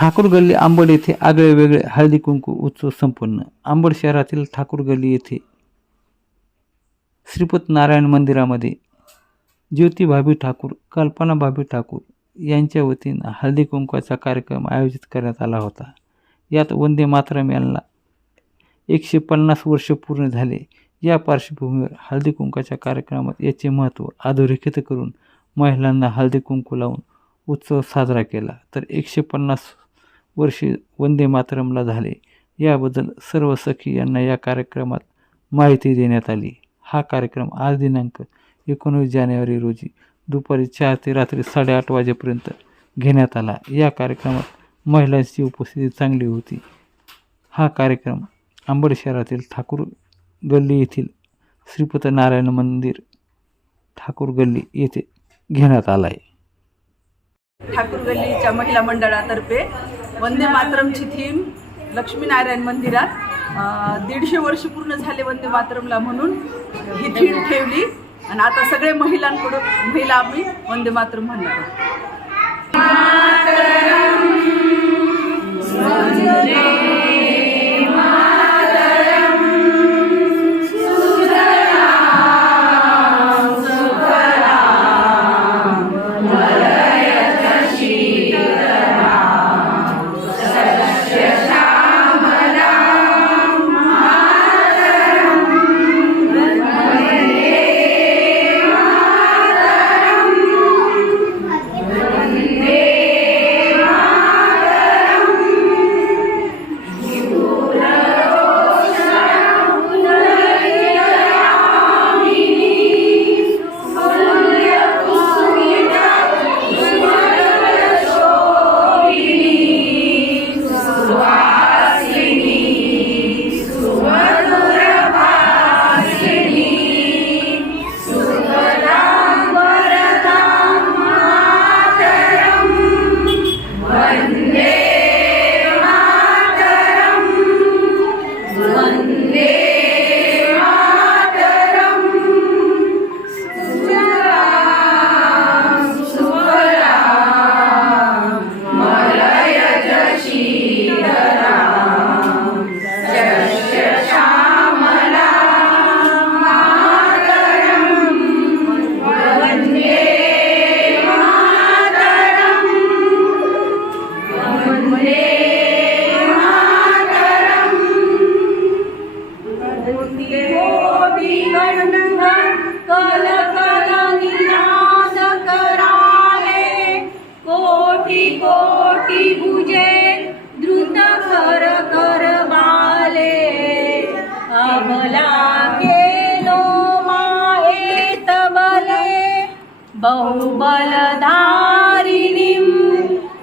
ठाकूर गल्ली आंबड येथे आगळे वेगळे हळदी कुंकू उत्सव संपन्न. आंबड शहरातील ठाकूर गल्ली येथे श्रीपत नारायण मंदिरामध्ये ज्योती भाभी ठाकूर कल्पना भाभी ठाकूर यांच्या वतीनं हळदी कुंकवाचा कार्यक्रम आयोजित करण्यात आला होता. यात वंदे मातरम यांना एकशे पन्नास वर्ष पूर्ण झाले. या पार्श्वभूमीवर हळदी कुंकाच्या कार्यक्रमात याचे महत्त्व अधोरेखित करून महिलांना हळदी कुंकू लावून उत्सव साजरा केला. तर एकशे पन्नास वर्षी वंदे मातरमला झाले. याबद्दल सर्व सखी यांना या कार्यक्रमात माहिती देण्यात आली. हा कार्यक्रम आज दिनांक एकोणवीस जानेवारी रोजी दुपारी चार ते रात्री साडेआठ वाजेपर्यंत घेण्यात आला. या कार्यक्रमात महिलांची उपस्थिती चांगली होती. हा कार्यक्रम आंबड शहरातील ठाकूर गल्ली येथील श्रीपत नारायण मंदिर ठाकूर गल्ली येथे घेण्यात आला आहे ठाकूर गल्लीच्या महिला मंडळातर्फे वंदे मातरमची थीम लक्ष्मीनारायण मंदिरात. दीडशे वर्ष पूर्ण झाले वंदे मातरमला म्हणून ही थीम ठेवली. आणि आता सगळे महिलांकडून महिला आम्ही वंदे मातरम म्हणणार कोटी कोटी भुजे द्रुत कर कर बाले अबला केलो माये तबले बहुबलधारिणीं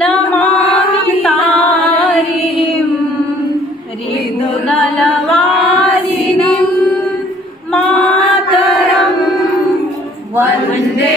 नमामि तारिणीं ऋतुनलवारिणीं मातरं वन्दे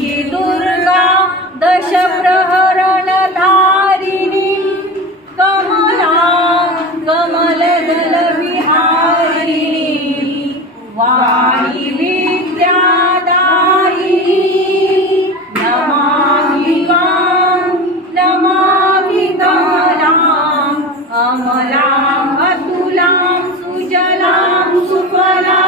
सुजलां सुफलां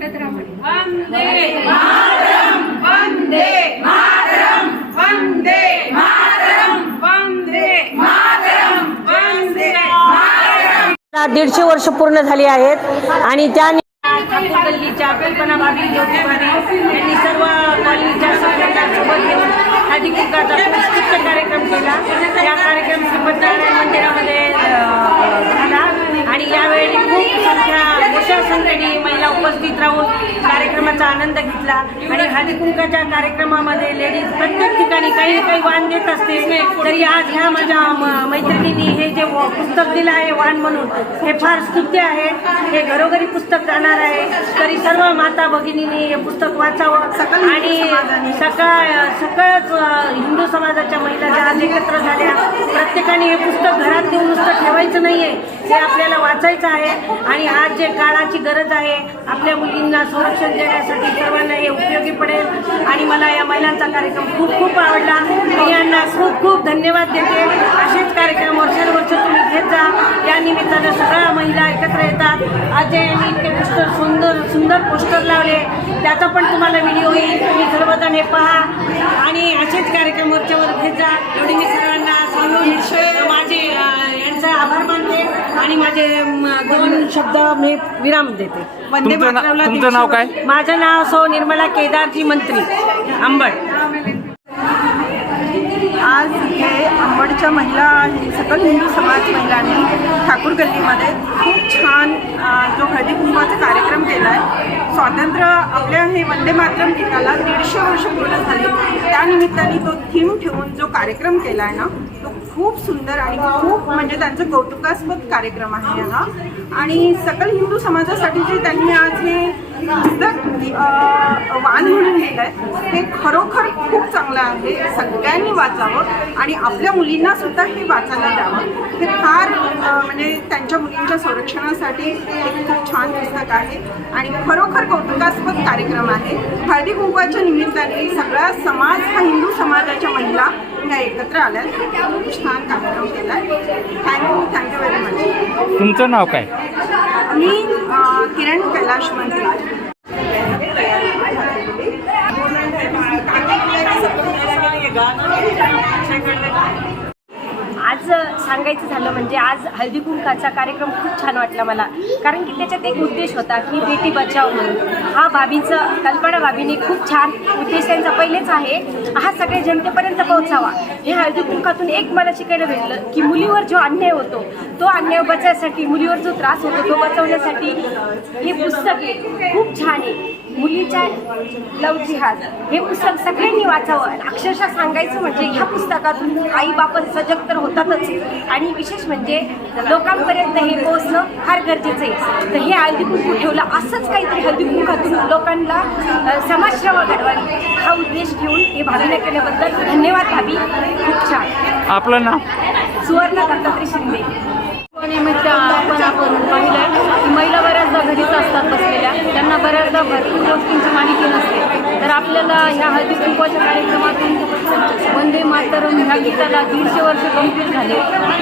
वेंकटरमण वंदे मातरम. वंदे मातरम. वंदे मातरम. वंदे मातरम. वंदे मातरम. दीडशे वर्ष पूर्ण झाली आहेत आणि त्या यांनी सर्व कार्यक्रम केला. या कार्यक्रमाबद्दल आनंद घेतला. आणि हळदी कुंकाच्या कार्यक्रमामध्ये लेडीज प्रत्येक ठिकाणी काही ना काही वाण देत असते तरी आज ह्या माझ्या मैत्रिणींनी हे जे पुस्तक दिलं आहे वाण म्हणून हे फार स्तुत्य आहे. हे घरोघरी पुस्तक जाणार आहे. तरी सर्व माता भगिनींनी हे पुस्तक वाचावं. आणि सकाळ सकाळच हिंदू समाजाच्या महिला ज्या आज एकत्र झाल्या प्रत्येकाने हे पुस्तक घरात नेऊन नुसतं ठेवायचं नाहीये. हे आपल्याला वाचायचं आहे आणि आज जे काळाची गरज आहे आपल्या मुलींना संरक्षण देण्यासाठी सर्वांना हे उपयोगी पडेल. आणि मला या महिलांचा कार्यक्रम खूप खूप आवडला. मी यांना खूप खूप धन्यवाद देते. असेच कार्यक्रम वर्षानुवर्ष तुम्ही घेत जा. या निमित्तानं सगळ्या महिला एकत्र येतात. अजय यांनी इतके पोस्टर सुंदर सुंदर पोस्टर लावले. त्याचा पण तुम्हाला व्हिडिओ येईल. तुम्ही सर्वजण हे पहा. आणि असेच कार्यक्रम वरच्यावर घेत जा. एवढी मी सांगून माझे यांचा आभार मानते आणि माझे दोन शब्द मी विराम देते. वंदे तुमचं ना- मातरमला तुमचं नाव काय? माझं नाव सौ निर्मला केदारजी मंत्री आंबट आज इथे अंबडच्या महिला सकल हिंदू समाज महिलांनी ठाकूर गल्लीमध्ये खूप छान अ, जो हळदी कुंकवाचा कार्यक्रम केला आहे स्वातंत्र्य आपल्या हे वंदे मातरम गीताला दीडशे वर्ष पूर्ण झाली. त्यानिमित्ताने तो थीम ठेवून जो कार्यक्रम केला आहे ना तो खूप सुंदर आणि खूप म्हणजे त्यांचं कौतुकास्पद कार्यक्रम आहे हा. आणि सकल हिंदू समाजासाठी जे त्यांनी आज हे पुस्तक वान वाण म्हणून दिलं आहे हे खरोखर खूप चांगलं आहे. सगळ्यांनी वाचावं आणि आपल्या मुलींना सुद्धा हे वाचायला द्यावं. हे फार म्हणजे त्यांच्या मुलींच्या संरक्षणासाठी एक खूप छान पुस्तक आहे आणि खरोखर कौतुकास्पद कार्यक्रम आहे. हळदी कुंकवाच्या निमित्ताने सगळा समाज हा हिंदू समाजाच्या महिला ह्या एकत्र आल्या खूप छान कार्यक्रम केला आहे थँक्यू थँक्यू व्हेरी मच तुमचं नाव काय? मी किरण कैलाश मंत्री आज सांगायचं झालं म्हणजे आज हळदी कुंकाचा कार्यक्रम खूप छान वाटला मला. कारण की त्याच्यात एक उद्देश होता की बेटी बचाव म्हणून. हा बाबीचं कल्पना बाबीने खूप छान उद्देश त्यांचा पहिलेच आहे. हा सगळ्या जनतेपर्यंत पोहोचावा. हे हळदी कुंकातून एक मला शिकायला भेटलं की मुलीवर जो अन्याय होतो तो अन्याय बचायसाठी मुलीवर जो त्रास होतो तो बचवण्यासाठी हे पुस्तक खूप छान आहे. मुलीच्या लव जिहाद. हे पुस्तक सगळ्यांनी वाचावं. आणि अक्षरशः सांगायचं म्हणजे ह्या पुस्तकातून आई बापन सजग तर होतातच. आणि विशेष म्हणजे लोकांपर्यंत हे पोहोचणं फार गरजेचं आहे. तर हे हळदी कुंकू ठेवलं असंच काहीतरी हळदी कुंकातून लोकांना समाजसेवा घडवावी हा उद्देश घेऊन हे भावीने केल्याबद्दल धन्यवाद भाभी. खूप छान. आपलं नाव? सुवर्ण दत्तात्रय शिंदे. त्यांना भरपूर गोष्टींची माहिती नसते. तर आपल्याला ह्या हळदी कुंकवाच्या कार्यक्रमातून वंदे मातरम ह्या गीताला दीडशे वर्ष कंप्लीट झाले.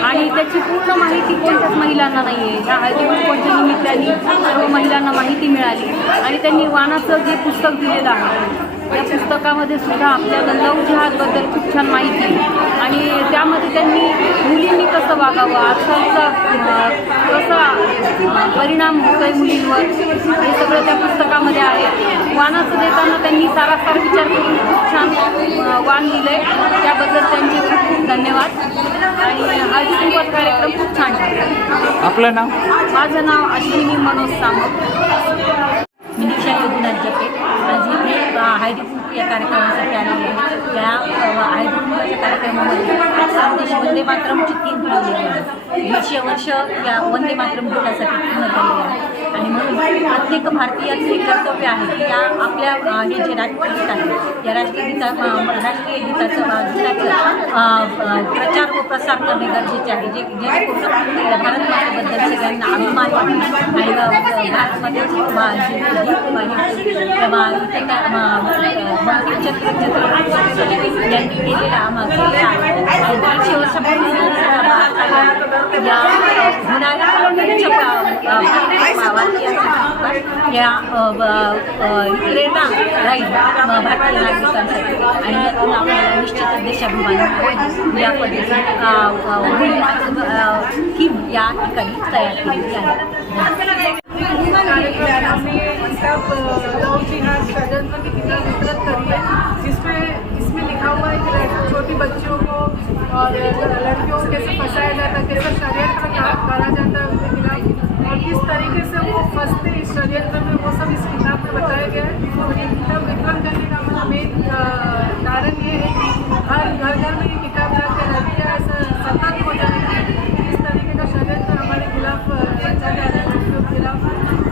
आणि त्याची पूर्ण माहिती कोणत्याच महिलांना नाही आहे ह्या हळदी कुंकवाच्या निमित्ताने सर्व महिलांना माहिती मिळाली. आणि त्यांनी वानाचं जे पुस्तक दिलेलं आहे त्या पुस्तकामध्ये सुद्धा आपल्याला लव जिहादबद्दल खूप छान माहिती आहे आणि त्यामध्ये त्यांनी मुलींनी कसं वागावं आजकालचा कसा परिणाम होतो आहे मुलींवर? हे सगळं त्या पुस्तकामध्ये आहे. वाणाचं देताना त्यांनी सारासार विचार करून खूप छान वाण दिलं आहे त्याबद्दल त्यांचे खूप खूप धन्यवाद. आणि हळदी कुंकवाचा कार्यक्रम खूप छान झाला. आपलं नाव? माझं नाव अश्विनी मनोज सामंत. मी दीक्षा योगनाथ जपे. आज इथे कुंकू या कार्यक्रमासाठी आलेली आहे. या अ, कार्यक्रमामध्ये संदेश वंदे मातरमची तीन ठेवलेली आहे. दीडशे वर्ष या वंदे मातरम गीतासाठी पूर्ण झालेली आहे. प्रत्येक भारतीयाचं एक कर्तव्य आहे की या आपल्या अ, हे जे राष्ट्रीय गीत आहे या राष्ट्रीय गीता अ, राष्ट्रीय गीताचं अ, गीताचं अ, अ, प्रचार व प्रसार करणे गरजेचे आहे. जे जेणेकरून आपल्या भारत मातेबद्दल सगळ्यांना अभिमान वाटेल आणि अ, भारतमध्ये मा- जे गीत आहे, तेव्हा इथे काय म- बंकिमचंद्र छत्रपती यांनी केलेला आम्हा केलेला आहे. आणि दीडशे वर्षापूर्वी भारताला या होणाऱ्या भारतीयांसाठी या अ, ब- अ, प्रेरणा राहील अ, भारतीय नागरिकांसाठी. आणि यातून आपल्याला निश्चितच देशाभिमान होईल. या पद्धतीने अ, अ, होईल असं, अ, थीम या ठिकाणी तयार केलेली आहे. कार्यक्रम हमने सब लोग जी हाँ षडयंत्र की किताब वितरित करी है जिसमें इसमें लिखा हुआ है कि लड़- छोटी बच्चियों को और लड़कियों को कैसे फंसाया जाता है कैसे षडयंत्र का- करा जाता है उनके खिलाफ किस तरीके से वो फंसते हैं इस षडयंत्र में वो सब इस किताब में बताया गया है। और ये किताब वितरण करने का हमारा मेन कारण ये है कि हर घर घर में ये किताब जाकर लड़कियाँ ऐसा सतर्क हो जाए कि इस तरीके का षडयंत्र हमारे खिलाफ रचा जा रहा है लड़कियों के खिलाफ।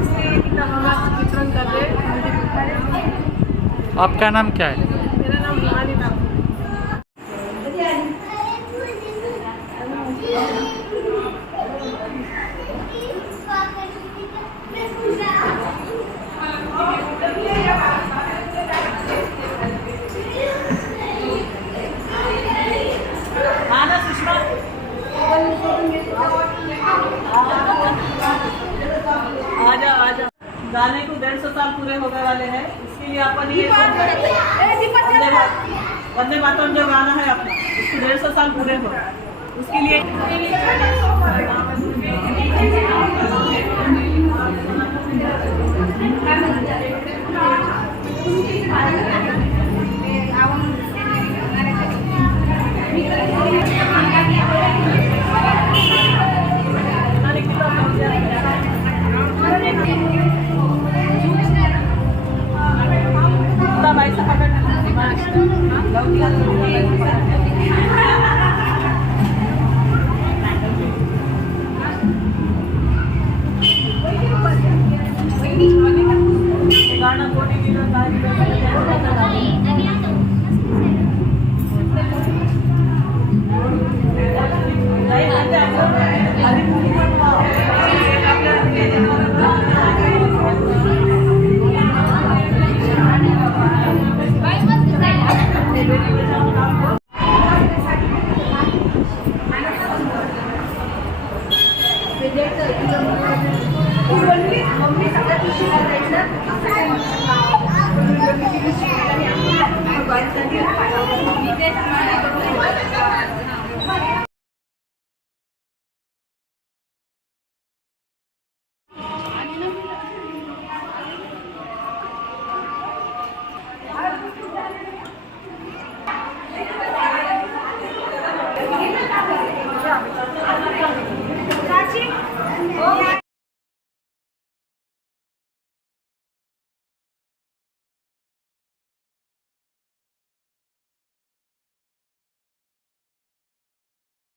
इसलिए ये किताब हम वितरण कर रहे हैं। आपका नाम क्या है?